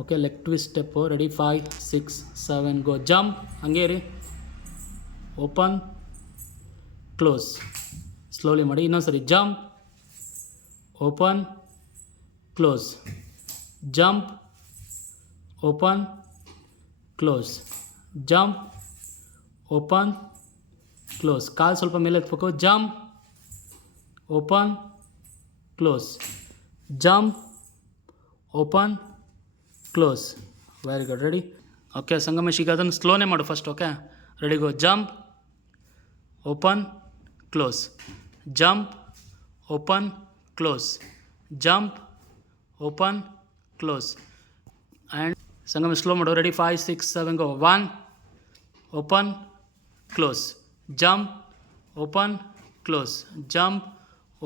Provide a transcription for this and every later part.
Okay, leg twist step. Ready, 5 6 7 go. Jump, ಹಂಗೆ ರೀ. Open close, slowly ಮಾಡಿ. ಇನ್ನೊಂದು ಸರಿ jump, open close, jump, open close, jump, open close. ಕಾಲು ಸ್ವಲ್ಪ ಮೇಲೆ ಎತ್ಬೇಕು. Jump, open close, jump, open close. Very good. Ready. Okay Sangamesh, ಈಗ ಅದನ್ನು ಸ್ಲೋನೇ ಮಾಡು first. Okay, ready go. Jump, open close, jump, open close, jump, open close. And Sangamesh slow ಮಾಡು. Ready, 5 6 7 ಗೋ. 1 open close, jump, open close, jump,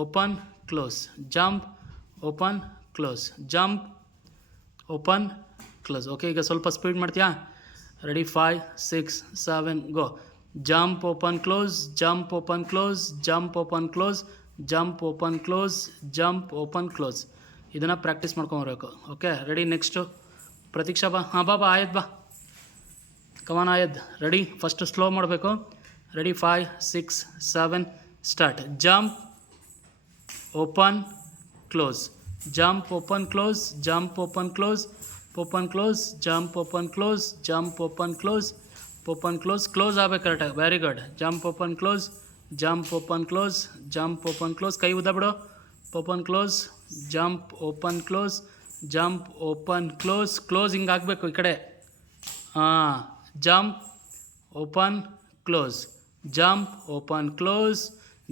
open close, jump, open close, jump, open close. Okay, ಈಗ ಸ್ವಲ್ಪ speed ಮಾಡ್ತೀಯಾ? Ready, 5 6 7 go. Jump, open close, jump, open close, jump, open close, jump, open close, jump, open close. ಇದನ್ನು practice ಮಾಡ್ಕೊಂಬರ್ಬೇಕು. Okay, ready. Next Pratiksha ಬಾ. ಹಾಂ, ಬಾ ಆಯದ್ ಬಾ. ಕಮಾನ್ ಆಯದ್. ರೆಡಿ, ಫಸ್ಟು ಸ್ಲೋ ಮಾಡಬೇಕು. Ready, 5 6 7 start. Jump, open close, jump, open close, jump, open close, open close, jump, open close, jump, open close, open close. Close ಆಗಬೇಕು ಕರೆಕ್ಟಾಗಿ. Very good. Jump, open close, jump, open close, jump, open close. ಕೈ ಉದ್ದ ಬಿಡು. Open close, jump, open close, jump, open close. Close ಹಿಂಗೆ ಆಗಬೇಕು ಈ ಕಡೆ. ಹಾಂ, jump, open close, jump, open close,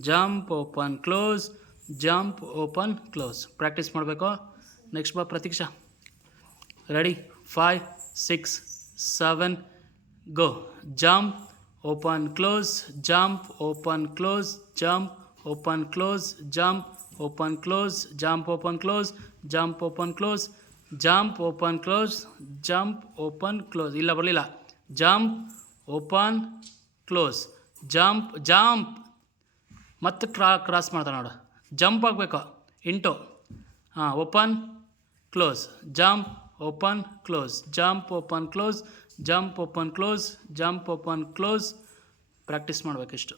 jump, open close, jump, open close. Practice ಮಾಡಬೇಕು. Next ಬಾ Pratiksha. Ready, 5 6 7 go. Jump, open close, jump, open close, jump, open close, jump, open close, jump, open close, jump, open close, jump, open close, jump, open close. ಇಲ್ಲ ಬರಲಿಲ್ಲ. Jump, open close, jump, jump. ಮತ್ತೆ cross ಮಾಡ್ತಾನೆ ನೋಡು. Jump ಆಗಬೇಕು ಇಂಟು. ಹಾಂ, open close, jump, open close, jump, open close, jump, open close, jump, open close. Practice ಮಾಡಬೇಕಿಷ್ಟು.